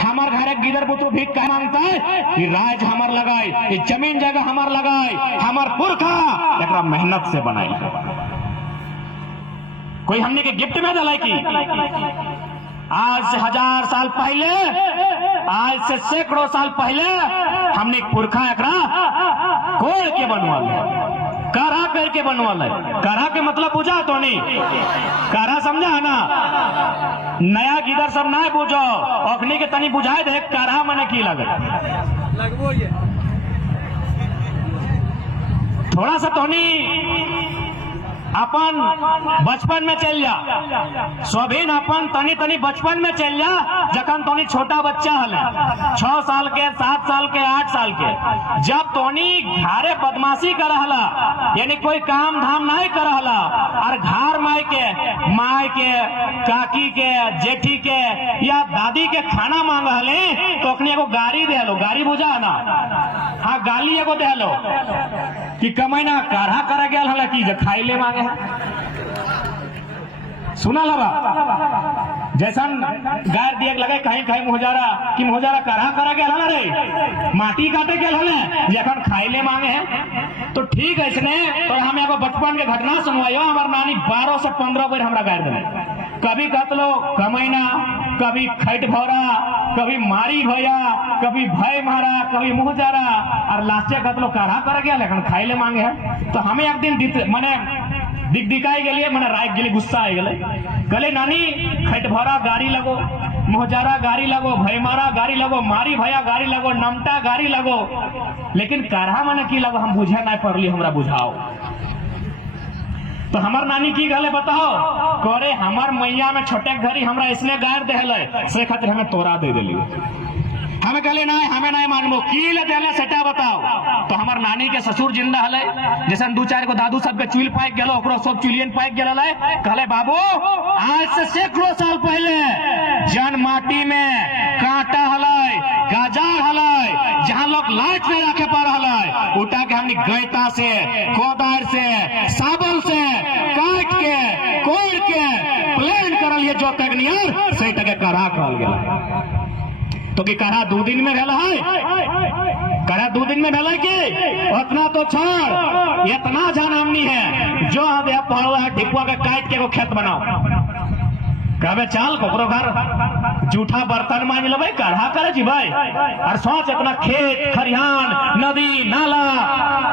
हमार घर एक गिदर बुतरू भीख कह मांगता है कि राज हमार लगाए, ये जमीन जगह हमार लगाए, हमार पुरखा एकरा मेहनत से बनाई, कोई हमने के गिफ्ट में दलाई की। आज से 1000 साल पहले, आज से सैकड़ों साल पहले हमने पुरखा एकरा कोड़ के बनवाल, करा करके बनवाल है। करा के मतलब बुझा तो नहीं, करा समझा है ना, नया गिदर सब ना बुझो, अखनी के तनी बुझाए दे करा मने की लगो ये थोड़ा सा तोनी अपन बचपन में चल जा, स्वाधीन अपन तनी तनी बचपन में चल जा, जखन तोनी छोटा बच्चा हले 6 साल के, 7 साल के, 8 साल के, जब तोनी घरे बदमाशी कर रहला, यानी कोई काम धाम नहीं कर रहला, और घर माई के काकी के, जेठी के या दादी के खाना मांग हले, तो अपनी एगो गाड़ी दे लो, गाड़ी बुझा ना, हाँ गाली एगो दे लो कि कमैना काढ़ा कर गया हला कि खाइले मांगे। सुना लबा जैसन गाय दिए लगे कहीं कहीं मुहजारा कि मुहजारा काढ़ा करा गया हला रे, माटी काटे गया हला जखन खाइले मांगे हैं। तो ठीक है इसने तो हमें एगो बचपन के घटना सुनवाइयो। हमार नानी 12 से 15 बार हमरा गाड़ दिले, कभी कतलो कमैना, कभी खैट भौरा, कभी मारी भैया, कभी भय मारा, कभी मुहजारा, और लास्टे कतलो काढ़ा कर गया लेकिन खाइले मांगे है। तो हमें एक दिन मने दिखाई गए, मैंने राय गए, गुस्सा आ गए, कहले नानी खैट भौरा गाड़ी लगो, मुहजारा गाड़ी लगो, भय मारा गाड़ी लगो, मारी भैया गाड़ी लगो, नमटा गाड़ी लगो, लेकिन काढ़ा माने की लगो हम बुझे नहीं पड़ली, हमरा बुझाओ। तो हमार नानी की गले बताओ, करे हमार मैया में छोटे घरी हमरा इसने गाड़ दे से खातिर हमें तोरा दे दिली। हमें कहले ना हमें नहीं मांगलो की ले देले सेटा बताओ। तो हमार नानी के ससुर जिंदा हले, जैसे 2-4 को दादू सब के चुल पाइक गेलो, ओकरो सब चुलियन पाइक गेल है। कहले बाबू आज से सैकड़ों साल पहले जन माटी में कांटा हले, गाजार हले, जहां लोग लाइट में रखे पर हले, उठा के हमनी गैता से, कोदार से, साबल से काट के, कोड़ के प्लेन करल ये जो तगनियर से टके करा कहल गेल। तो कि करा 2 दिन में भेल है, करा 2 दिन में भेल है कि उतना तो छोड़, इतना जान हमनी है जो पड़ो है ढिपुआ के काट के खेत बनाओ, कहबे चल ककरो घर जूठा बर्तन मान लो भाई काढ़ा करे जी भाई, और सोच इतना खेत खरिहान नदी नाला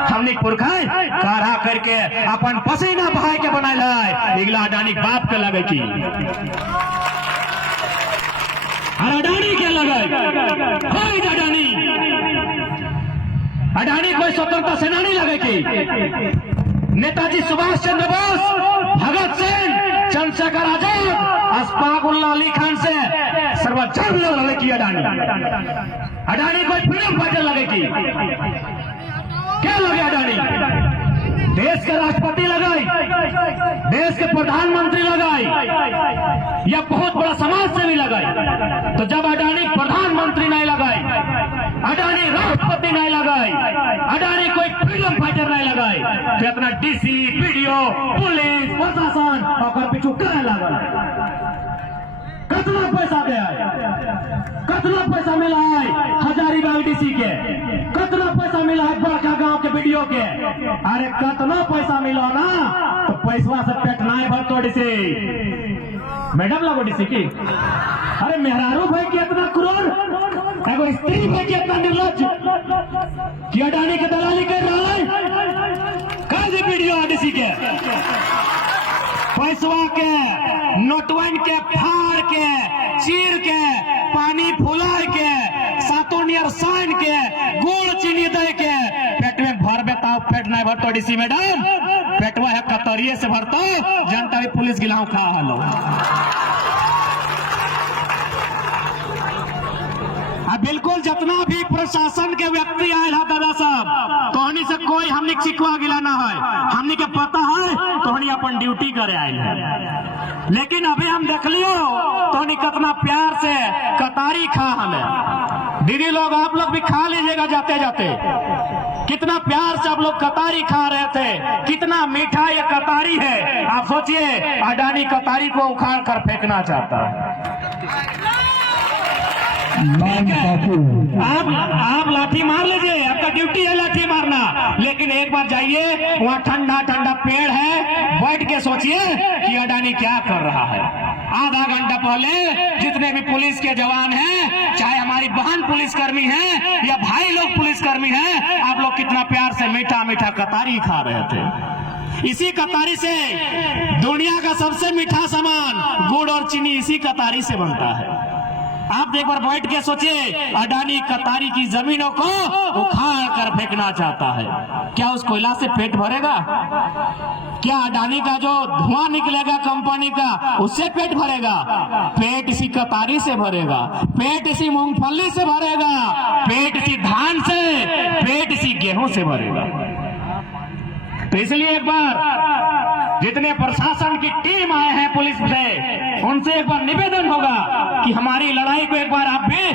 हमनी पुरखा काढ़ा करके अपन पसीना बहाय के बनाए है, इगला अडानी बाप के लगे की अडानी क्या लगे, अडानी अडानी कोई स्वतंत्रता सेनानी लगे की, नेताजी सुभाष चंद्र बोस, भगत सिंह, चंद्रशेखर आजाद, अशफाक उल्लाह अली खान से सर्वोच्च लगे की अडानी। अडानी कोई फ्रीडम फाइटर लगे की, क्या लगे अडानी? देश के राष्ट्रपति लगाई, देश के प्रधानमंत्री लगाई, या बहुत बड़ा समाज सेवी लगाई। तो जब अडानी प्रधानमंत्री नहीं लगाई, अडानी राष्ट्रपति नहीं लगाई, अडानी कोई फ्रीडम फाइटर नहीं लगाई, तो अपना डीसी, पीडीओ, पुलिस, प्रशासन और पीछू करे लगल। कितना पैसा दे आए, कितना पैसा मिला है हजारीबाग डीसी के, कितना पैसा मिला है बड़का गांव के वीडियो के, अरे कितना पैसा मिला ना, तो पैसा से पेट नहीं भरतो डीसी मैडम लगो डीसी की। अरे मेहरारू भाई की इतना क्रूर, एगो स्त्री भाई की इतना निर्लज कि अडानी के दलाली कर रहा है, काजी वीडियो डीसी के पैसवा के नोटवन के फाड़ के चीर के पानी फुला के सातों नियर सान के गुड़ चीनी दे के पेट में भर बेता, पेट नहीं भरतो डीसी मैडम, पेटवा है कतरिये से भरतो, जनता भी पुलिस गिलाव खा हलो। बिल्कुल जितना भी प्रशासन के व्यक्ति आए है दादा साहब, तोहनी से कोई हमने शिकवा गिला ना है, हमने के पता है तोहनी अपन ड्यूटी करे आए है। लेकिन अभी हम देख लियो तोहनी कितना प्यार से कतारी खा हमें। दीदी लोग आप लोग भी खा लीजिएगा जाते जाते, कितना प्यार से आप लोग कतारी खा रहे थे, कितना मीठा ये कतारी है। आप सोचिए अडानी कतारी को उखाड़ कर फेंकना चाहता है। आप लाठी मार लीजिए, आपका ड्यूटी है लाठी मारना, लेकिन एक बार जाइए वहाँ ठंडा ठंडा पेड़ है, बैठ के सोचिए कि अडानी क्या कर रहा है। आधा घंटा पहले जितने भी पुलिस के जवान हैं, चाहे हमारी बहन पुलिसकर्मी हैं या भाई लोग पुलिसकर्मी हैं, आप लोग कितना प्यार से मीठा मीठा कतारी खा रहे थे। इसी कतारी से दुनिया का सबसे मीठा सामान गुड़ और चीनी इसी कतारी से बनता है। आप एक बार बैठ के सोचिए, अडानी कतारी की जमीनों को उखाड़ कर फेंकना चाहता है। क्या उस कोयला से पेट भरेगा? क्या अडानी का जो धुआं निकलेगा कंपनी का, उससे पेट भरेगा? पेट इसी कतारी से भरेगा, पेट इसी मूंगफली से भरेगा, पेट इसी धान से, पेट इसी गेहूं से भरेगा। तो इसलिए एक बार जितने प्रशासन की टीम आए हैं पुलिस से, उनसे एक बार निवेदन होगा कि हमारी लड़ाई को एक बार आप भी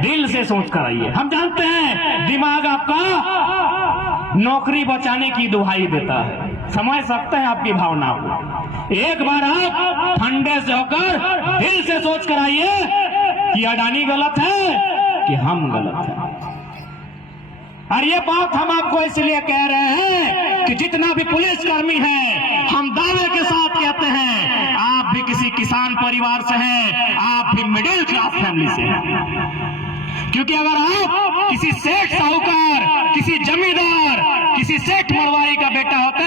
दिल से सोच कर आइए। हम जानते हैं दिमाग आपका नौकरी बचाने की दुहाई देता है, समझ सकते हैं आपकी भावना को। एक बार आप ठंडे से होकर दिल से सोच कर आइए कि अडानी गलत है कि हम गलत हैं। और ये बात हम आपको इसलिए कह रहे हैं कि जितना भी पुलिसकर्मी है, हम दावे के साथ कहते हैं, आप भी किसी किसान परिवार से हैं, आप भी मिडिल क्लास फैमिली से हैं। क्योंकि अगर आप किसी सेठ साहूकार, किसी जमींदार, किसी सेठ मरवारी का बेटा होते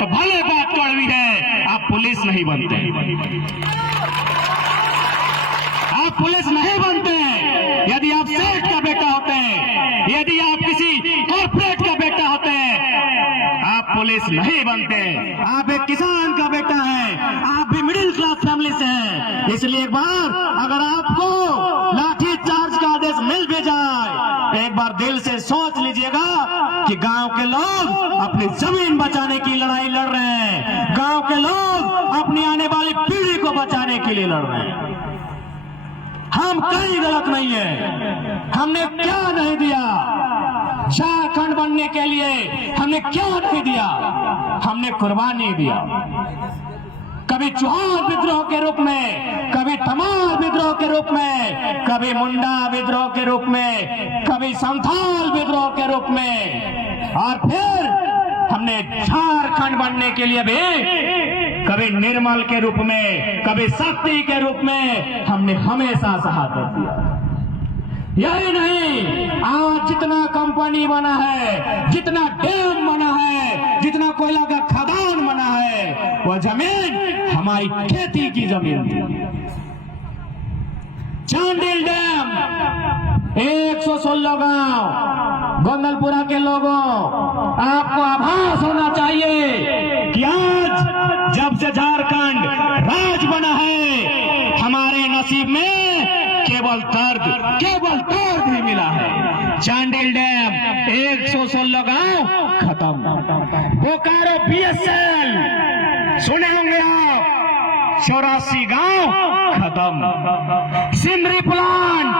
तो भले बात कड़वी है, आप पुलिस नहीं बनते, आप पुलिस नहीं बनते। यदि आप सेठ का बेटा होते हैं, यदि आप किसी कॉर्पोरेट का बेटा होते हैं, आप पुलिस नहीं बनते। आप एक किसान का बेटा है, आप भी मिडिल क्लास फैमिली से हैं। इसलिए एक बार अगर आपको लाठी चार्ज का आदेश मिल भी जाए, एक बार दिल से सोच लीजिएगा कि गांव के लोग अपनी जमीन बचाने की लड़ाई लड़ रहे हैं, गांव के लोग अपनी आने वाली पीढ़ी को बचाने के लिए लड़ रहे हैं। हम कहीं गलत नहीं है। हमने क्या नहीं दिया झारखंड बनने के लिए, हमने क्या नहीं दिया? हमने कुर्बानी दिया। कभी चौहान विद्रोह के रूप में, कभी तमाल विद्रोह के रूप में, कभी मुंडा विद्रोह के रूप में, कभी संथाल विद्रोह के रूप में, और फिर हमने झारखंड बनने के लिए भी कभी निर्मल के रूप में, कभी शक्ति के रूप में हमने हमेशा शहादत दिया। यही नहीं, आज जितना कंपनी बना है, जितना डैम बना है, जितना कोयला का खदान बना है, वह जमीन हमारी खेती की जमीन थी। चांडिल डैम 116 गांव गोंदलपुरा के लोगों, आपको आभास होना चाहिए कि आज जब से झारखंड राज बना है, हमारे नसीब में केवल दर्द ही मिला है। चांडिल डैम 116 गांव खत्म, बोकारो BSL सुने होंगे आप, 84 गांव खत्म, सिंदरी प्लांट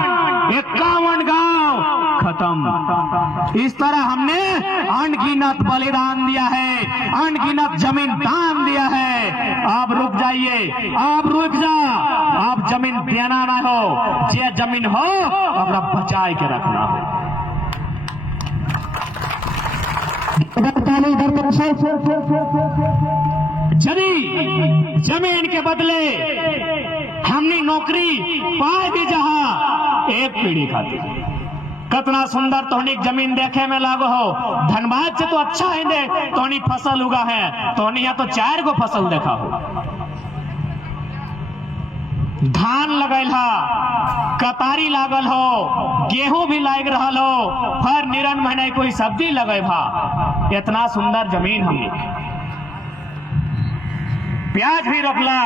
51 गांव खत्म। इस तरह हमने अनगिनत बलिदान दिया है, अनगिनत जमीन दान दिया है। आप रुक जाइए, आप रुक जा, आप जमीन देना ना हो, जे जमीन हो अपना बचाए के रखना हो। यदि जमीन के बदले हमने नौकरी पाए भी जहां, एक पीढ़ी खातिर कितना सुंदर तोहनी जमीन देखे में लागो हो। धनबाद से तो अच्छा है दे तोहनी फसल उगा है, तोहनी यहाँ तो 4 गो फसल देखा हो। धान लगल हो, कतारी लागल हो, गेहूं भी लाग रहा हो, हर निरन महीने कोई सब्जी लगे भा। इतना सुंदर जमीन हमने, प्याज भी रोपला,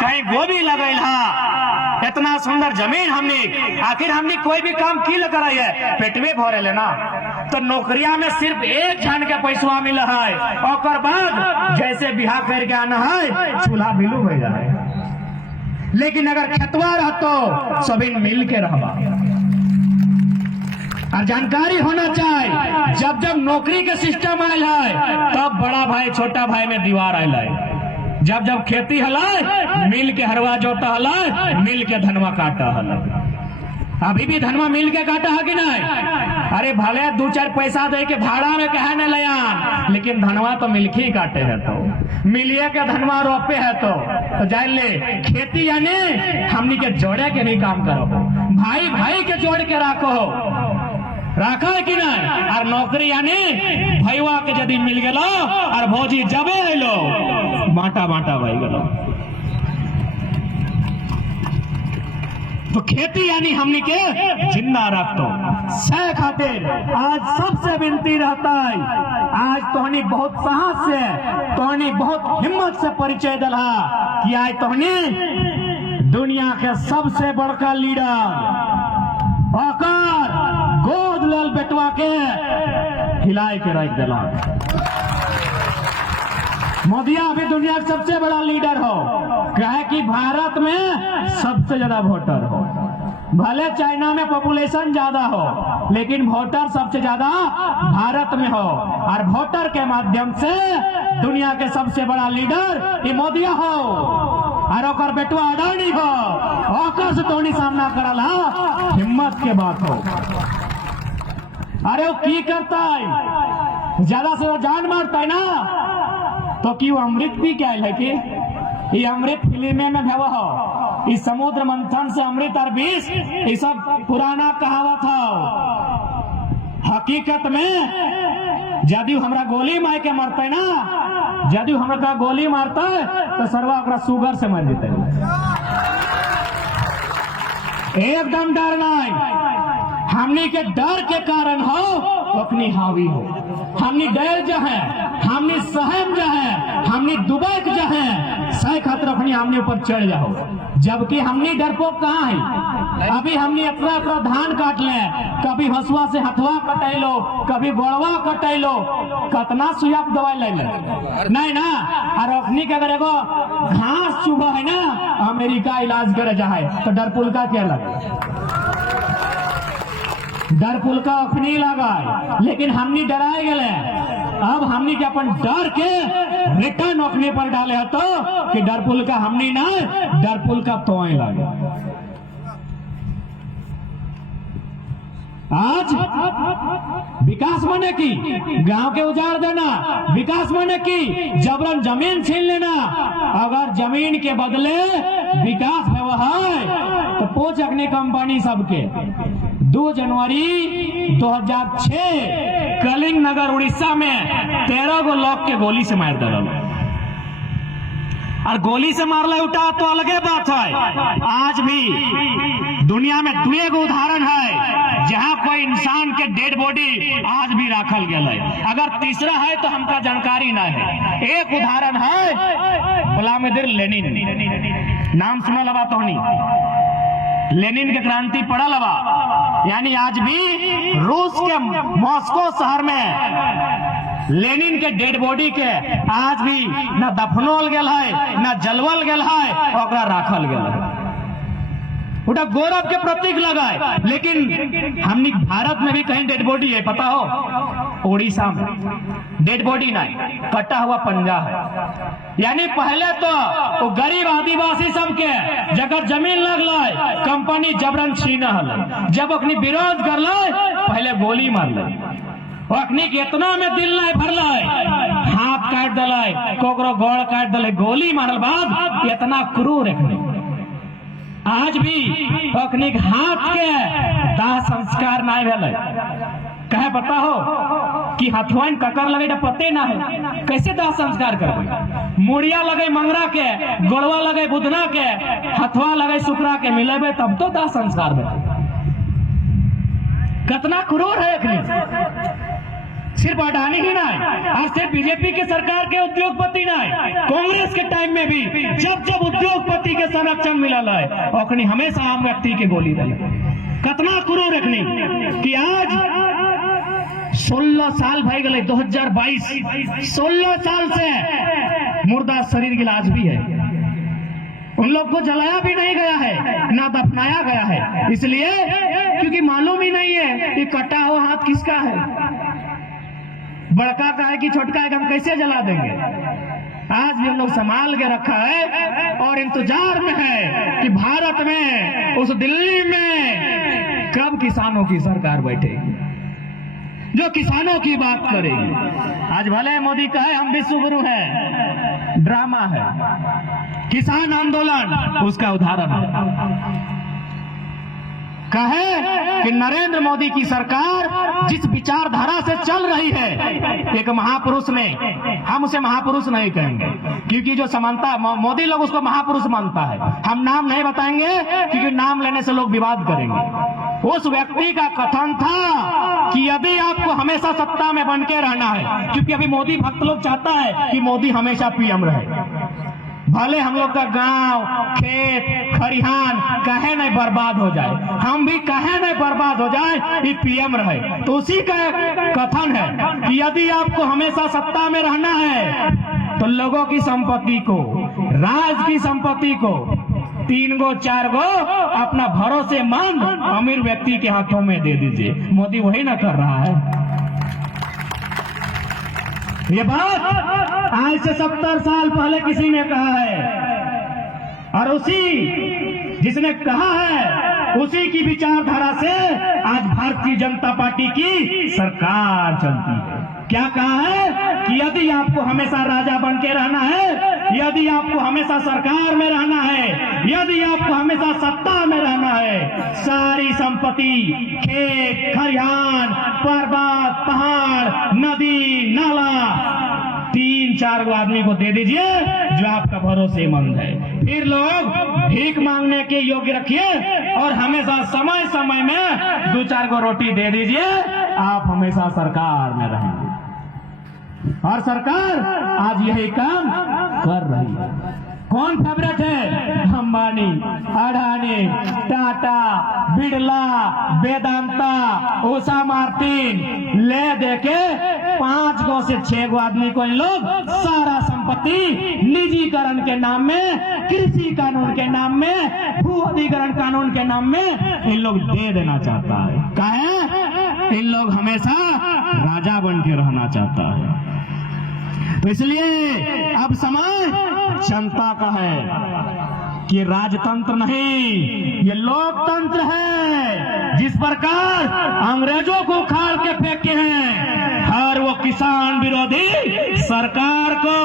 कहीं गोभी लगल हा, इतना सुंदर जमीन हमने। आखिर हमने कोई भी काम की ल कराई है, पेटवे भरे लेना। तो नौकरिया में सिर्फ एक जन के पैसा मिल है, और बाद जैसे बिहार करके आना है, चूल्हा मिलू हो जाए। लेकिन अगर खेतवा रहतो सभी मिल के रहबा। और जानकारी होना चाहिए, जब जब नौकरी के सिस्टम आयल है, तब बड़ा भाई छोटा भाई में दीवार आयल है। जब जब खेती हला, मिल के हरवा जोता हला, मिल के धनवा काटा हला। अभी भी धनवा मिल के काटा है कि नहीं? अरे भले 2-4 पैसा दे के भाड़ा में कहे न लयान, लेकिन धनवा तो मिलके ही काटे है। तो मिलिए के धनवा रोपे है तो जान ले खेती यानी हमनी के जोड़े के भी काम करो, भाई भाई के जोड़ के राखो राखा है कि नहीं? और नौकरी यानी भैया के यदि मिल गलो और भौजी जबे लो बांटा बांटा भाई गलो। तो खेती यानी हमनी के जिंदा रख दो सह खातिर आज सबसे विनती रहता है। आज तोहनी बहुत साहस से, तोहनी बहुत हिम्मत से परिचय दिला कि आज तोहनी दुनिया के सबसे बड़का लीडर आकर गोद लाल बेटवा के हिलाए के रख दिला। मोदिया अभी दुनिया का सबसे बड़ा लीडर हो, कहे कि भारत में सबसे ज्यादा वोटर हो। भले चाइना में पॉपुलेशन ज्यादा हो, लेकिन वोटर सबसे ज्यादा भारत में हो, और वोटर के माध्यम से दुनिया के सबसे बड़ा लीडर ये मोदिया हो और ओकर बेटवा अडानी हो। ओकर से तोनी सामना करल हा हिम्मत के बात हो। अरे वो की करता है? ज्यादा से ज्यादा जान मारता है ना, तो कि वो अमृत पी क्या है कि ये अमृत फिल्म में भेवा हो, इस समुद्र मंथन से अमृत और विष ये सब पुराना कहावत हो। हकीकत में यदि हमरा गोली मार के मरते है ना, यदि हमरा गोली मारता है तो सर्वा ओकरा शुगर से मर जेते। एकदम डर नहीं, हमनी के डर के कारण हो अपनी हावी हो। हमनी डर जो है, हमनी सहम जो है, हमनी दुबई जो है सह खातिर अपनी हमने ऊपर चढ़ जाओ, जबकि हमनी डरपोक कहाँ है? अभी हमनी अपना धान काट ले, कभी हसुआ से हथवा कटैलो, कभी गोड़वा कटैलो, कतना सुइया दवाई ले नहीं ना। और अपनी के अगर एगो घास चुभा है ना, अमेरिका इलाज करे जाए तो डरपुल का क्या लगे? डरपुल का अपनी लगा, लेकिन हमनी डराए गए। अब हमनी के अपन डर के रिटर्न अपने पर डाले है तो कि डरपुल का हमनी ना, डरपुल का तोय लगे। आज विकास बने की गांव के उजाड़ देना, विकास बने की जबरन जमीन छीन लेना। अगर जमीन के बदले विकास व्यवहार तो पोच अग्नि कंपनी सबके 2 जनवरी 2006 कलिंग नगर उड़ीसा में 13 गो लोग के गोली से मार दिया। और गोली से मारले उठा तो अलगे बात है। आज भी दुनिया में 2 गो उदाहरण है जहां कोई इंसान के डेड बॉडी आज भी राखल गया है। अगर तीसरा है तो हमका जानकारी ना है। एक उदाहरण है व्लादिमीर लेनिन, नाम सुना लगा तो नहीं, लेनिन के क्रांति पड़ा लगा। यानी आज भी रूस के मॉस्को शहर में लेनिन के डेड बॉडी के आज भी न दफनोल गेल है, न जलवल गेल है, ओकरा राखल गेल है। उटा गौरव के प्रतीक लगाए। लेकिन हमनी भारत में भी कहीं डेड बॉडी है पता हो? उड़ीसा में डेड बॉडी नहीं, कटा हुआ पंजा है। यानी पहले तो वो गरीब आदिवासी सबके जगह जमीन लगल, कंपनी जबरन छीना हल, जब अपनी विरोध कर पहले गोली मार ले, अखनी के इतना में दिल नहीं भरल, हाथ काट दिल, कोकरो गोड़ काट दिल, गोली मारल बाद इतना क्रूर रखने। आज भी अखनी हाथ के दाह संस्कार नहीं भेल, कहे पता हो कि हथवाइन ककर लगे पते ना है, कैसे दाह संस्कार करबे? मुड़िया लगे मंगरा के, गोड़वा लगे बुधना के, हथवा लगे शुक्रा के मिलेबे तब तो दाह संस्कार दे। कितना क्रूर है अखनी। सिर्फ अडानी ही नहीं, आज सिर्फ बीजेपी के सरकार के उद्योगपति नहीं, कांग्रेस के टाइम में भी जब जब उद्योगपति के संरक्षण मिला है अखनी हमेशा आम व्यक्ति के गोली दिले। कितना क्रूर रखनी कि आज 16 साल भाई गए 2022, 16 साल से मुर्दा शरीर के आज भी है, उन लोग को जलाया भी नहीं गया है, ना दफनाया गया है। इसलिए क्योंकि मालूम ही नहीं है ये कटा हुआ हाथ किसका है, बड़का का है कि छोटका है, हम कैसे जला देंगे। आज भी हम लोग संभाल के रखा है और इंतजार में है कि भारत में उस दिल्ली में कब किसानों की सरकार बैठेगी जो किसानों की बात करेगी। आज भले मोदी कहे हम विश्वगुरु हैं, ड्रामा है। किसान आंदोलन उसका उदाहरण है। कहे कि नरेंद्र मोदी की सरकार जिस विचारधारा से चल रही है, एक महापुरुष ने, हम उसे महापुरुष नहीं कहेंगे क्योंकि जो समानता मोदी लोग उसको महापुरुष मानता है, हम नाम नहीं बताएंगे क्योंकि नाम लेने से लोग विवाद करेंगे। उस व्यक्ति का कथन था कि यदि आपको हमेशा सत्ता में बन के रहना है, क्योंकि अभी मोदी भक्त लोग चाहता है कि मोदी हमेशा पीएम रहे, भले हम लोग का गांव खेत खरिहान कहे नहीं बर्बाद हो जाए, हम भी कहे नहीं बर्बाद हो जाए, ये पीएम रहे। तो उसी का कथन है कि यदि आपको हमेशा सत्ता में रहना है तो लोगों की संपत्ति को, राज की संपत्ति को 3 गो 4 गो अपना भरोसेमंद अमीर व्यक्ति के हाथों में दे दीजिए। मोदी वही ना कर रहा है। ये बात आज से 70 साल पहले किसी ने कहा है और उसी जिसने कहा है उसी की विचारधारा से आज भारतीय जनता पार्टी की सरकार चलती है। क्या कहा है कि यदि आपको हमेशा राजा बन के रहना है, यदि आपको हमेशा सरकार में रहना है, यदि आपको हमेशा सत्ता में रहना है, सारी संपत्ति खेत खरिहान पर्वत पहाड़ नदी नाला 3-4 गो आदमी को दे दीजिए जो आपका भरोसेमंद है। फिर लोग भीख मांगने के योग्य रखिए और हमेशा समय समय में 2-4 गो रोटी दे दीजिए, आप हमेशा सरकार में रहेंगे। और सरकार आज यही काम कर रही है। कौन फेवरेट है? अंबानी, अडानी, टाटा, बिरला, वेदांता, उषा मार्टिन ले देके 5 गो से 6 गो आदमी को इन लोग सारा संपत्ति निजीकरण के नाम में, कृषि कानून के नाम में, भू अधिग्रहण कानून के नाम में इन लोग दे देना चाहता है। कहे इन लोग हमेशा राजा बन के रहना चाहता है। तो इसलिए अब समय जनता का है कि राजतंत्र नहीं, ये लोकतंत्र है। जिस प्रकार अंग्रेजों को उखाड़ के फेंके हैं, हर वो किसान विरोधी सरकार को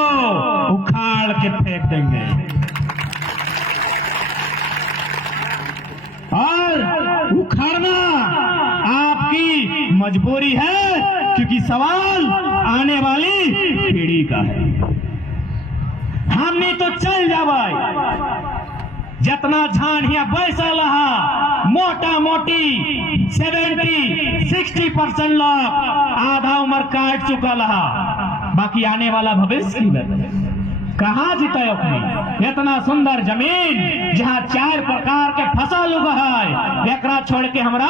उखाड़ के फेंक देंगे। और उखाड़ना आपकी मजबूरी है क्योंकि सवाल आने वाली पीढ़ी का है। हम नहीं तो चल जावाई जितना झानिया बैसा लहा मोटा मोटी 70-60% लोग आधा उम्र काट चुका लहा, बाकी आने वाला भविष्य की कहाँ जीते अपनी इतना सुंदर जमीन जहाँ 4 प्रकार के फसल उगा है, एकरा छोड़ के हमरा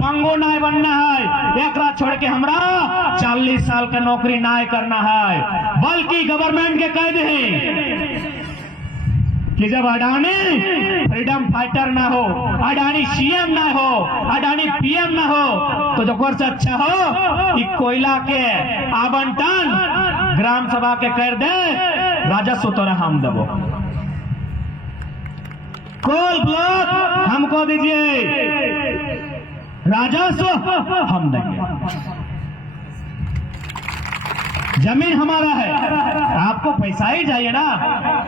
पंगो नाय बनना है, एकरा छोड़ के हमरा 40 साल का नौकरी नाय करना है, बल्कि गवर्नमेंट के कह दे कि जब अडानी फ्रीडम फाइटर ना हो, अडानी सीएम ना हो, अडानी पीएम ना हो, तो जो से अच्छा हो कि कोयला के आवंटन ग्राम सभा के कर दे, राजस्व तोरा हम देवो, कोल ब्लॉक हमको दीजिए, राजस्व हम देंगे, जमीन हमारा है। आपको पैसा ही चाहिए ना,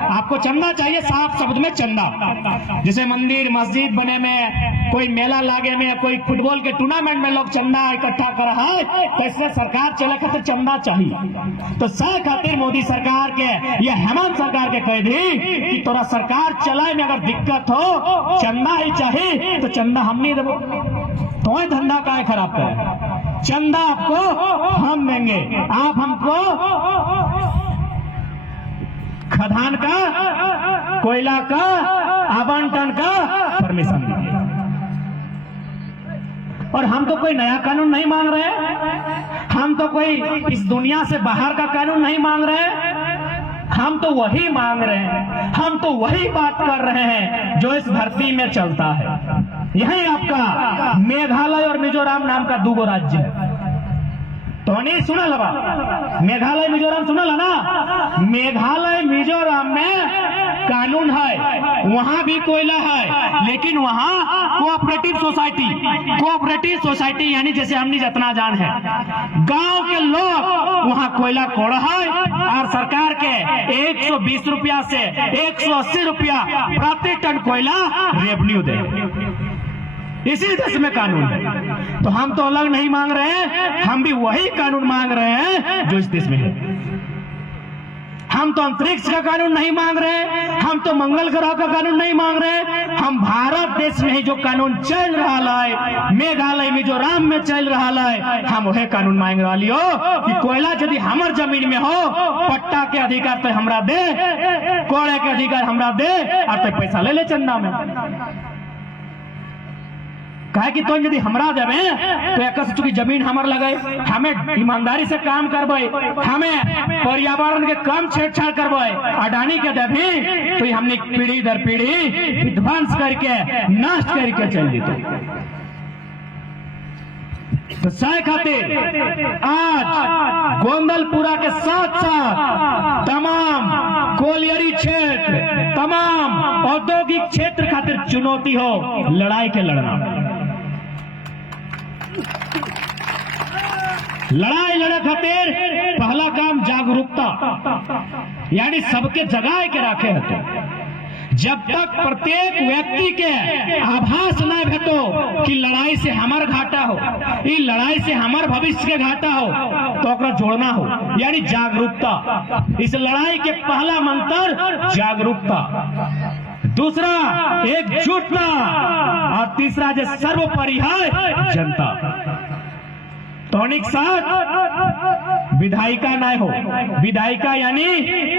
आपको चंदा चाहिए, साफ शब्द में चंदा। जैसे मंदिर मस्जिद बने में, कोई मेला लागे में, कोई फुटबॉल के टूर्नामेंट में लोग चंदा इकट्ठा कर रहा है, तो इसमें सरकार चले खातिर चंदा चाहिए। तो सह खातिर मोदी सरकार के या हेमंत सरकार के कह दी कि तोरा सरकार चलाए में अगर दिक्कत हो, चंदा ही चाहिए तो चंदा हम नहीं देवो, तो धंधा का खराब करे, चंदा आपको हम देंगे, आप हमको खदान का कोयला का आवंटन का परमिशन दीजिए। और हम तो कोई नया कानून नहीं मांग रहे, हम तो कोई इस दुनिया से बाहर का कानून नहीं मांग रहे, हम तो वही मांग रहे हैं, हम तो वही बात कर रहे हैं जो इस धरती में चलता है। यही आपका मेघालय और मिजोरम नाम का 2 राज्य है, तो नहीं सुना लगा, मेघालय मिजोरम सुना ला ना। मेघालय मिजोरम में कानून है, वहां भी कोयला है, लेकिन वहां कोऑपरेटिव सोसाइटी यानी जैसे हमने जितना जान है, गांव के लोग वहां कोयला कोड़ा है और सरकार के 120 रुपया से 180 रुपया प्रति टन कोयला रेवेन्यू दे। इसी देश में कानून है। तो हम तो अलग नहीं मांग रहे हैं, हम भी वही कानून मांग रहे हैं जो इस देश में है। हम तो अंतरिक्ष का कानून नहीं मांग रहे, हम तो मंगल ग्रह का कानून नहीं मांग रहे, हम भारत देश में ही जो कानून चल रहा है, मेघालय में जो राम में चल रहा है, हम वही कानून मांग रहा लियो कि कोयला यदि हमार जमीन में हो, पट्टा के अधिकार तो हमरा दे, कोड़े के अधिकार हमरा दे और तो पैसा ले ले चंदा में। कहे कि तो यदि हमरा देवे तो एक चूंकि जमीन हमार लगे, हमें ईमानदारी से काम करबे, हमें पर्यावरण के कम छेड़छाड़ करबे, अडानी के देवी तो हमने पीढ़ी दर पीढ़ी विध्वंस करके नष्ट करके चल दी। तो सह खातिर आज गोंदलपुरा के साथ साथ तमाम कोलियरी क्षेत्र, तमाम औद्योगिक क्षेत्र खातिर चुनौती हो लड़ाई के लड़ना। लड़ाई लड़े खातिर पहला काम जागरूकता, यानी सबके जगाए के रखे हते। जब तक प्रत्येक व्यक्ति के आभास न भेटो कि लड़ाई से हमार घाटा हो, इस लड़ाई से हमार भविष्य के घाटा हो, तो ओकरा जोड़ना हो, यानी जागरूकता। इस लड़ाई के पहला मंत्र जागरूकता, दूसरा एकजुटता और तीसरा जो सर्वोपरि है जनता। टॉनिक साथ विधायिका ना हो, विधायिका यानी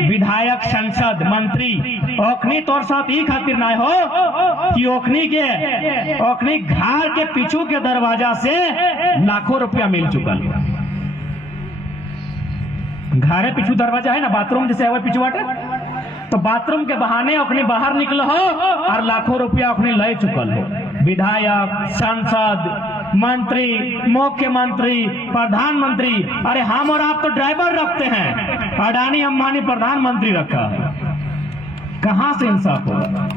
विधायक, संसद, मंत्री, ओखनी तौर साथ ही खातिर ना हो कि ओखनी घर के पीछू के दरवाजा से लाखों रुपया मिल चुका। घरे पीछू दरवाजा है ना, बाथरूम जैसे है पीछू बाटे, तो बाथरूम के बहाने ओखनी बाहर निकल हो और लाखों रुपया ओखनी ले चुकल हो। विधायक, सांसद, मंत्री, मुख्यमंत्री, प्रधानमंत्री, अरे हम और आप तो ड्राइवर रखते हैं, अडानी अंबानी प्रधानमंत्री रखा है, कहां से इंसाफ होगा।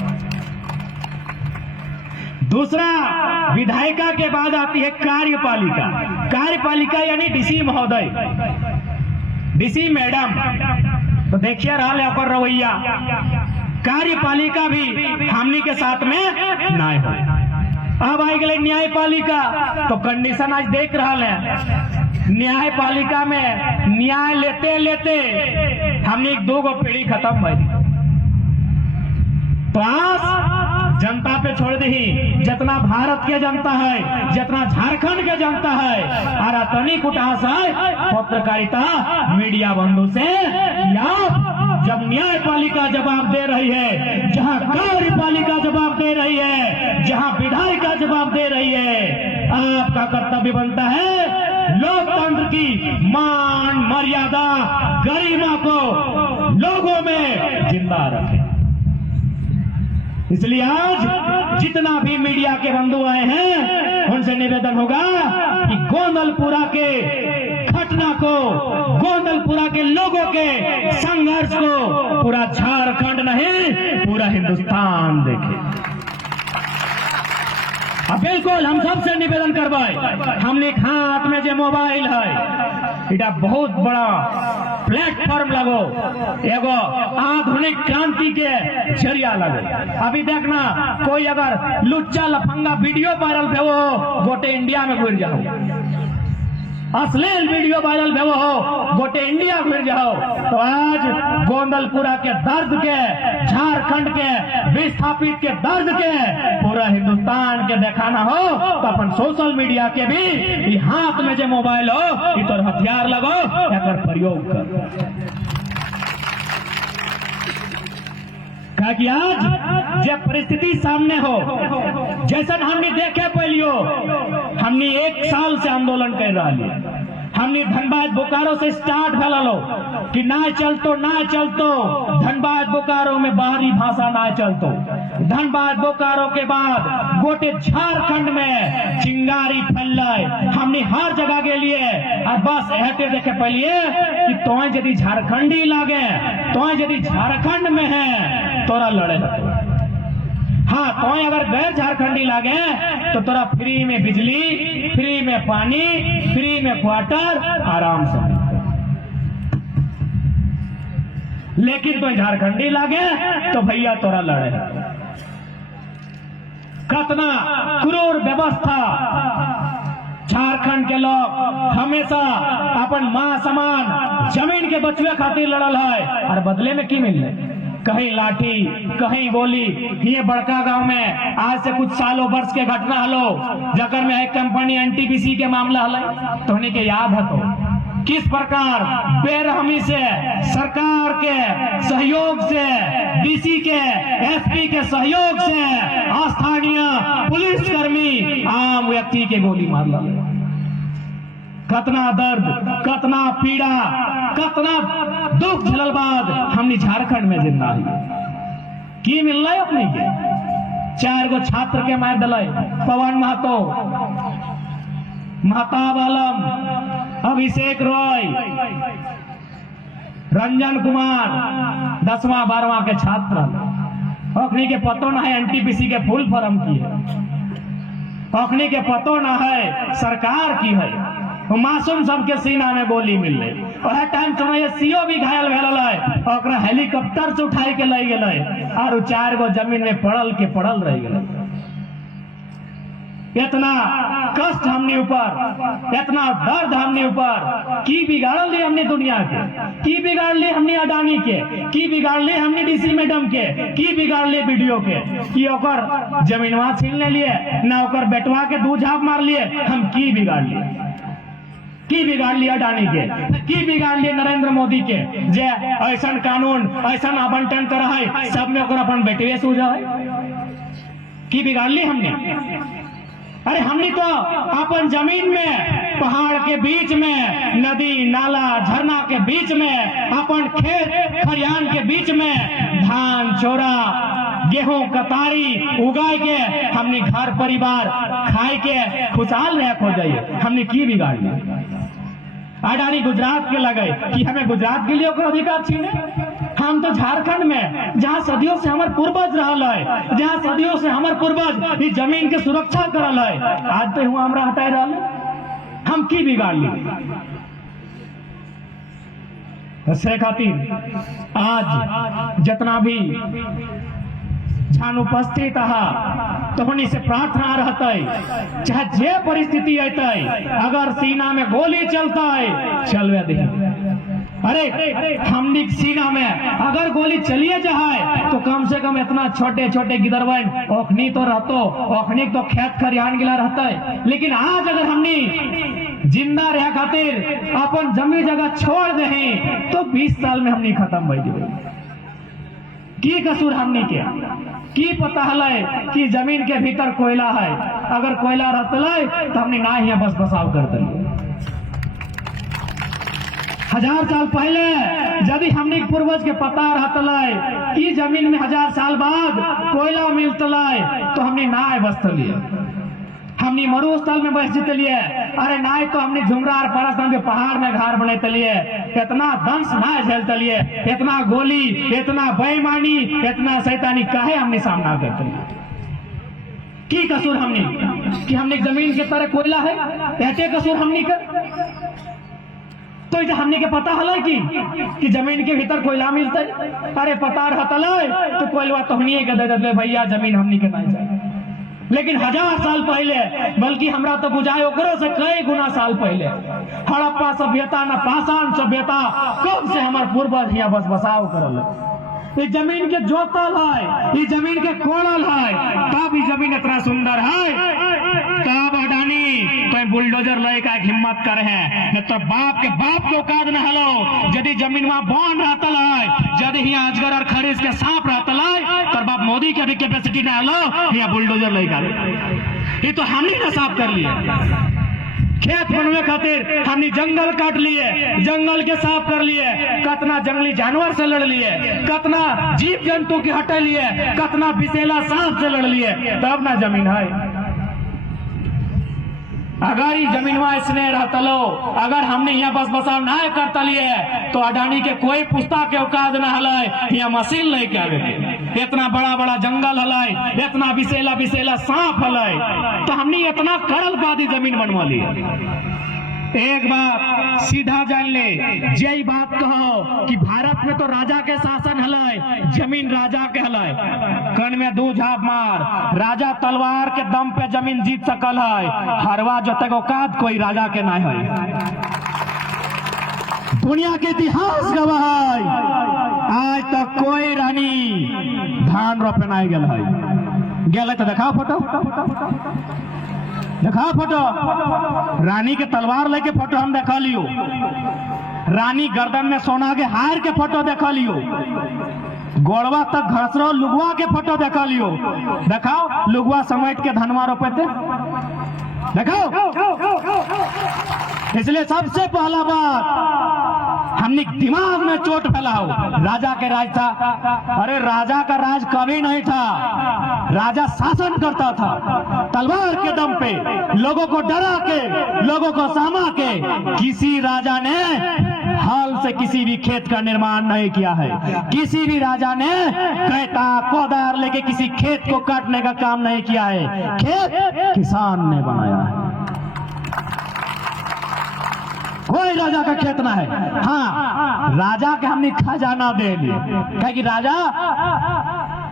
दूसरा, विधायिका के बाद आती है कार्यपालिका। कार्यपालिका यानी डीसी महोदय, डीसी मैडम, तो देखिए रहा है पर रवैया। कार्यपालिका भी हमनी के साथ में ना हो। अब आई गए न्यायपालिका, तो कंडीशन आज देख रहा है, न्यायपालिका में न्याय लेते लेते हमने 2 पीढ़ी खत्म भई। तो आज जनता पे छोड़ दी, जितना भारत के जनता है, जितना झारखंड के जनता है, और तनिक उठास है पत्रकारिता मीडिया बंधु से, या जब न्यायपालिका जवाब दे रही है, जहां कार्यपालिका जवाब दे रही है, जहां विधायिका जवाब दे रही है, आपका कर्तव्य बनता है लोकतंत्र की मान, मर्यादा, गरिमा को लोगों में जिंदा रखें। इसलिए आज जितना भी मीडिया के बंधु आए हैं, उनसे निवेदन होगा कि गोंदलपुरा के घटना को, गोंदलपुरा के लोगों के संघर्ष को पूरा झारखंड नहीं, पूरा हिंदुस्तान देखे। अब बिल्कुल हम सबसे निवेदन करवाए, हमने हाथ में जो मोबाइल है, इटा बहुत बड़ा प्लेटफॉर्म लगो, एगो आधुनिक क्रांति के जरिया लगो। अभी देखना, कोई अगर लुच्चा लफंगा वीडियो वायरल भे हो, गोटे इंडिया में घुर जाओ, अश्लील वीडियो वायरल भे हो, गोटे इंडिया घुर जाओ। तो आज गोंदलपुरा के दर्द के, झारखंड के विस्थापित के दर्द के पूरा हिंदुस्तान के दिखाना हो, तो अपन सोशल मीडिया के भी हाथ में जो मोबाइल हो, इतर हथियार लगो, एकर प्रयोग कर। कि आज जब परिस्थिति सामने हो, जैसा हमने देखे पहलियो, हमने 1 साल से आंदोलन कर रहा है, हमने धनबाद बोकारो से स्टार्ट भलो कि ना चलतो धनबाद बोकारो में बाहरी भाषा ना चलतो। धनबाद बोकारो के बाद गोटे झारखंड में चिंगारी फैल, हमने हर जगह के लिए और बस ऐसे देखे पहले कि तो यदि झारखंडी लागे तो यदि झारखंड में है तोरा लड़े हाँ तो अगर गैर झारखंडी लागे तो तोरा फ्री में बिजली, फ्री में पानी, फ्री में क्वार्टर आराम से। लेकिन तो झारखंडी लागे तो भैया तोरा लड़े। कितना क्रूर व्यवस्था। झारखंड के लोग हमेशा अपन मां समान जमीन के बचवे खातिर लड़ल है और बदले में की मिल रहे? कहीं लाठी, कहीं गोली। ये बड़का गांव में आज से कुछ सालों वर्ष के घटना हलो जकर में एक कंपनी एनटीपीसी के मामला हल तो उन्हीं के याद है तो किस प्रकार बेरहमी से सरकार के सहयोग से, डीसी के, एसपी के सहयोग से स्थानीय पुलिसकर्मी आम व्यक्ति के गोली मारला। कितना दर्द, कितना पीड़ा, कितना दुख झेलल बाद हमने झारखंड में जिंदा है की मिल रहा है अपने के 4 गो छात्र के मार दिल। पवन महतो, महताब आलम, अभिषेक रॉय, रंजन कुमार 10वां 12वां के छात्र अखनी के पतो न है एनटीपीसी के फुल फॉर्म की है, अखनी के पतो न है सरकार की है। मासूम सबके सीना में गोली मिल रही वह टाइम समय सीओ भी घायल भेल हेलीकॉप्टर से उठाई के ले गए और 4 गो जमीन में पड़ल रह गए। इतना कष्ट हमने ऊपर, इतना दर्द हमने ऊपर की बिगाड़ ली हमने दुनिया के, की बिगाड़ ली हमने अडानी के, की बिगाड़ ली हमने डीसी मैडम के, की बिगाड़ ली वीडियो के कि ओकर जमीनवा छीन ले लिए ना ओकर बेटवा के 2 झाप मार लिए। हम की बिगाड़ लिए? की बिगाड़ लिया अडानी के, की बिगाड़ लिए नरेंद्र मोदी के जे ऐसा कानून ऐसा आवंटन कर है सब में ओकर अपन बेटे सूझा है। की बिगाड़ ली हमने? अरे हमने तो अपन जमीन में, पहाड़ के बीच में, नदी नाला झरना के बीच में, अपन खेत खलिहान के बीच में धान चोरा, गेहूं कतारी उगा के हमने घर परिवार खाए के खुशहाल रह हो जाइए। हमने की बिगाड़ लिया? अडानी गुजरात के लगे कि हमें गुजरात के लिए अधिकार छीने। हम तो झारखंड में जहाँ सदियों से हमारे पूर्वज रहा है, जहाँ सदियों से हमारे पूर्वज इस जमीन के सुरक्षा करल है, आज तो हुआ हमरा हटाए रहा। हम की बिगाड़ ली? से खातिर आज जितना भी जहां उपस्थित तो होनी से प्रार्थना रहते चाहे जे परिस्थिति अतः अगर सीना में गोली चलता है चलवे दे। अरे हमनी सीना में अगर गोली चलिए जाए तो कम से कम इतना छोटे छोटे गिदरवन ओखनी तो रहतो, ओखनी तो खेत खरिहान गिला रहता है। लेकिन आज अगर हमनी जिंदा रह खातिर अपन जमी जगह छोड़ दे तो 20 साल में हमनी खत्म हो जाए। की कसूर हमनी के? की पता है कि जमीन के भीतर कोयला है, अगर कोयला रहता तो हमने ना ही बस बसाव करते। 1000 साल पहले यदि हमने पूर्वज के पता रहता कि जमीन में 1000 साल बाद कोयला मिलता तो हमने ना बसते, हमने मरुस्थल में बस जीते लिए। अरे ना तो हमने झुमरार परस्थान के पहाड़ में घर बने लिए, इतना दंश ना झेलते लिए, इतना गोली, इतना बेईमानी, इतना शैतानी काहे हमने सामना करते लिए? की कसूर हमने कि हमने जमीन के तरह कोयला है? ऐसे कसूर हमने का तो इसे हमने के पता हल कि जमीन के भीतर कोयला मिलता है? अरे पता रहता तो कोयला तो हमने के दे देते भैया, जमीन हमने के नहीं जाए। लेकिन 1000 साल पहले, बल्कि हमरा तो बुझाए ओकरो से कई गुना साल पहले हड़प्पा सभ्यता न पाषाण सभ्यता कब से हमारे पूर्वज यहाँ बस बसाव करल। इस जमीन के जोतल है, इस जमीन के कोड़ल है, तब ये जमीन इतना सुंदर है। तब अडानी तो बुलडोजर ले का हिम्मत करे है, तो बाप के बाप को काद न हलो। यदि जमीन वहां बॉन्ड रहता है, यदि यहाँ अजगर और खरीज के सांप रहता है, तो बाप मोदी के भी कैपेसिटी न हलो यहाँ बुलडोजर ले का। ये तो हमने ना साफ कर लिया। खेत बनवे खातिर हमने जंगल काट लिए, जंगल के साफ कर लिए, कितना जंगली जानवर से लड़ लिए, कितना जीव जंतु के हटा लिए, कितना विषैला सांप से लड़ लिए, तब ना जमीन है। अगर ये जमीनवा इसने रहतलो, अगर हमने यहाँ बस बसाव ना करता लिए तो अडानी के कोई पुस्ता के औकात न हलाय, यहाँ मशीन नहीं के आवे के। इतना बड़ा बड़ा जंगल हलाय, इतना विशेला विशेला सांप हलाय, तो हमने इतना कड़लबादी जमीन बनवा ली। एक बात सीधा जान ले, यही बात कहो कि भारत में तो राजा के शासन हलाय, जमीन राजा के हलाय। कन में दो झाप मार, राजा तलवार के दम पे जमीन जीत सकल है, हरवा जो तक औकात कोई राजा के ना है। दुनिया के इतिहास गवाह है, आज तक कोई रानी धान रोपे नहीं गल है। गल तो देखा फोटो, देखा फोटो, रानी के तलवार लेके फोटो हम देखा लियो, रानी गर्दन में सोना के हार के फोटो देखा लियो, गोड़वा तक घसरो लुगवा के फोटो देखा लियो। देखाओ लुगवा समेट के धनवा रोपते, देखाओ। इसलिए सबसे पहला बात, हमने दिमाग में चोट फैलाओ। राजा के राज था, अरे राजा का राज कभी नहीं था, राजा शासन करता था तलवार के दम पे, लोगों को डरा के, लोगों को सामा के। किसी राजा ने हल से किसी भी खेत का निर्माण नहीं किया है, किसी भी राजा ने कैता कोदार लेके किसी खेत को काटने का काम नहीं किया है, खेत किसान ने बनाया है। कोई राजा का खेत ना है। हाँ, राजा के हमने खजाना दे लिए, क्या कि राजा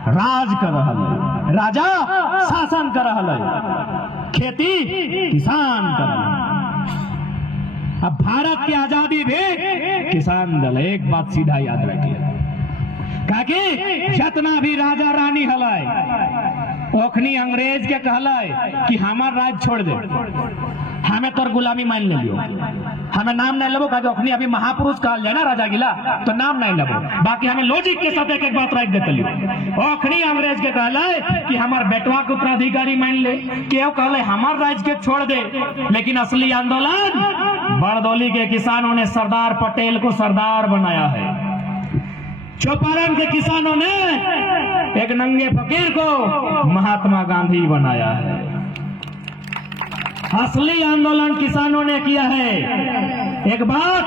राज कर रहा है, राजा शासन कर रहा है, खेती किसान कर रहा है। अब भारत की आजादी भी किसान दल। एक बात सीधा याद रखिए, क्या कि जितना भी राजा रानी हलाय, ओखनी अंग्रेज के कहलाय कि हमार राज छोड़ दे, हमें तोर गुलामी मान ले लियो, हमें नाम नहीं लेबो, क्या ओखनी अभी महापुरुष कहल जाए ना राजा गिला, तो नाम नहीं लेबो, बाकी हमें लॉजिक के साथ एक एक बात रख देते लियो। ओखनी अंग्रेज के कहलाय कि हमार बेटवा के उत्तराधिकारी मान ले, क्यों कहले हमार राज के छोड़ दे। लेकिन असली आंदोलन बड़दौली के किसानों ने सरदार पटेल को सरदार बनाया है, चौपारण के किसानों ने एक नंगे फकीर को महात्मा गांधी बनाया है। असली आंदोलन किसानों ने किया है। एक बात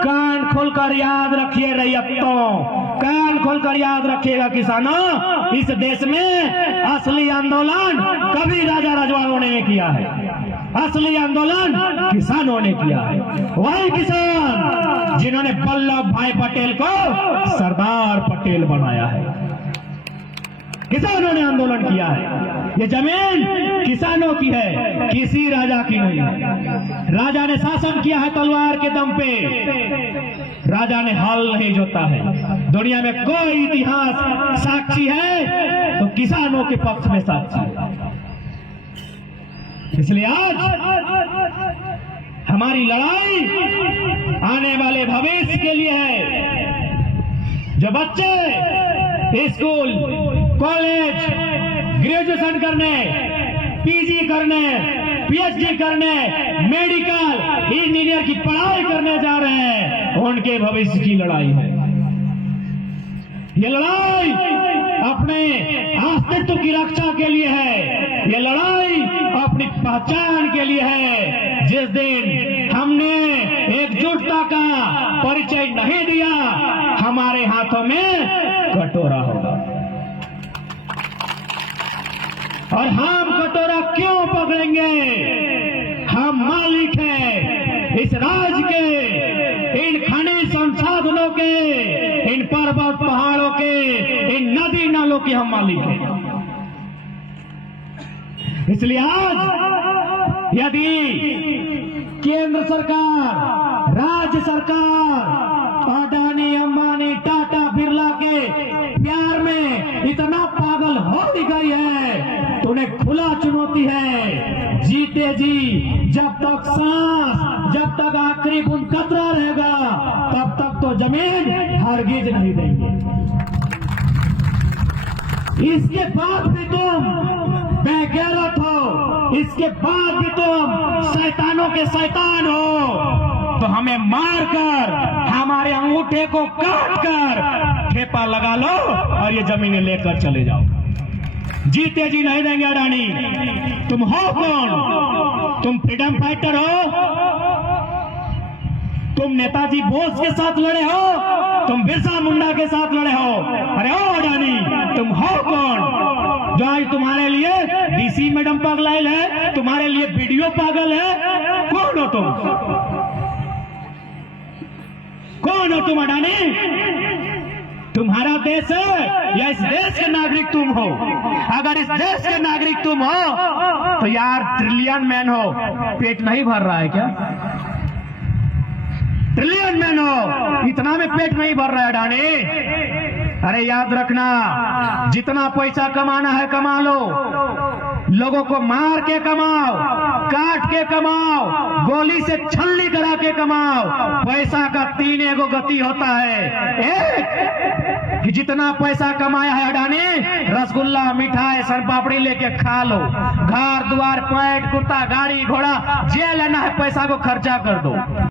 कान खोलकर याद रखिए रैयतों, कान खोलकर याद रखिएगा किसानों, इस देश में असली आंदोलन कभी राजा रजवाड़ों ने नहीं किया है, असली आंदोलन किसानों ने किया है। वही किसान जिन्होंने वल्लभ भाई पटेल को सरदार पटेल बनाया है, किसानों ने आंदोलन किया है। ये जमीन किसानों की है, किसी राजा की नहीं है। राजा ने शासन किया है तलवार के दम पे, राजा ने हल नहीं जोता है। दुनिया में कोई इतिहास साक्षी है तो किसानों के पक्ष में साक्षी है। इसलिए आज हमारी लड़ाई आने वाले भविष्य के लिए है। जो बच्चे स्कूल, कॉलेज, ग्रेजुएशन करने, पीजी करने, पीएचडी करने, मेडिकल, इंजीनियर की पढ़ाई करने जा रहे हैं, उनके भविष्य की लड़ाई है। ये लड़ाई अपने अस्तित्व की रक्षा के लिए है, ये लड़ाई अपनी पहचान के लिए है। जिस दिन हमने एकजुटता का परिचय नहीं दिया, हमारे हाथों में कटोरा होगा। और हम कटोरा क्यों पकड़ेंगे? हम मालिक हैं इस राज्य के, इन खनिज संसाधनों के, इन पर्वत पहाड़ों के, इन नदी नालों के हम मालिक हैं। इसलिए आज यदि केंद्र सरकार, राज्य सरकार अडानी, अंबानी, टाटा, बिरला के प्यार में इतना पागल हो गई है तो उन्हें खुला चुनौती है, जीते जी जब तक सांस, जब तक आखिरी बूंद कतरा रहेगा, तब तक तो जमीन हरगिज नहीं देंगे। इसके बाद भी तुम बेगैरत हो, इसके बाद भी तुम शैतानों के शैतान हो, तो हमें मारकर, हमारे अंगूठे को काटकर ठेपा लगा लो और ये जमीनें लेकर चले जाओ। जीते जी नहीं देंगे अडानी। तुम हो कौन? तुम फ्रीडम फाइटर हो, तुम नेताजी बोस के साथ लड़े हो, तुम बिरसा मुंडा के साथ लड़े हो। अरे ओ अडानी, तुम हो कौन जो आज तुम्हारे लिए डीसी मैडम पागल है, तुम्हारे लिए वीडियो पागल है? कौन हो तुम? कौन हो तुम अडानी? तुम्हारा देश है या इस देश के नागरिक तुम हो? अगर इस देश के नागरिक तुम हो तो यार ट्रिलियन मैन हो, पेट नहीं भर रहा है क्या? ट्रिलियन मैन हो, इतना में पेट नहीं भर रहा है अडानी। अरे याद रखना, जितना पैसा कमाना है कमा लो, लोगों को मार के कमाओ, काट के कमाओ, गोली से छल्ली करा के कमाओ। पैसा का 3 एगो गति होता है। एक कि जितना पैसा कमाया है अडानी, रसगुल्ला, मिठाई, सन पापड़ी लेके खा लो, घर द्वार, पैंट कुर्ता, गाड़ी घोड़ा, जे लेना है पैसा को खर्चा कर दो।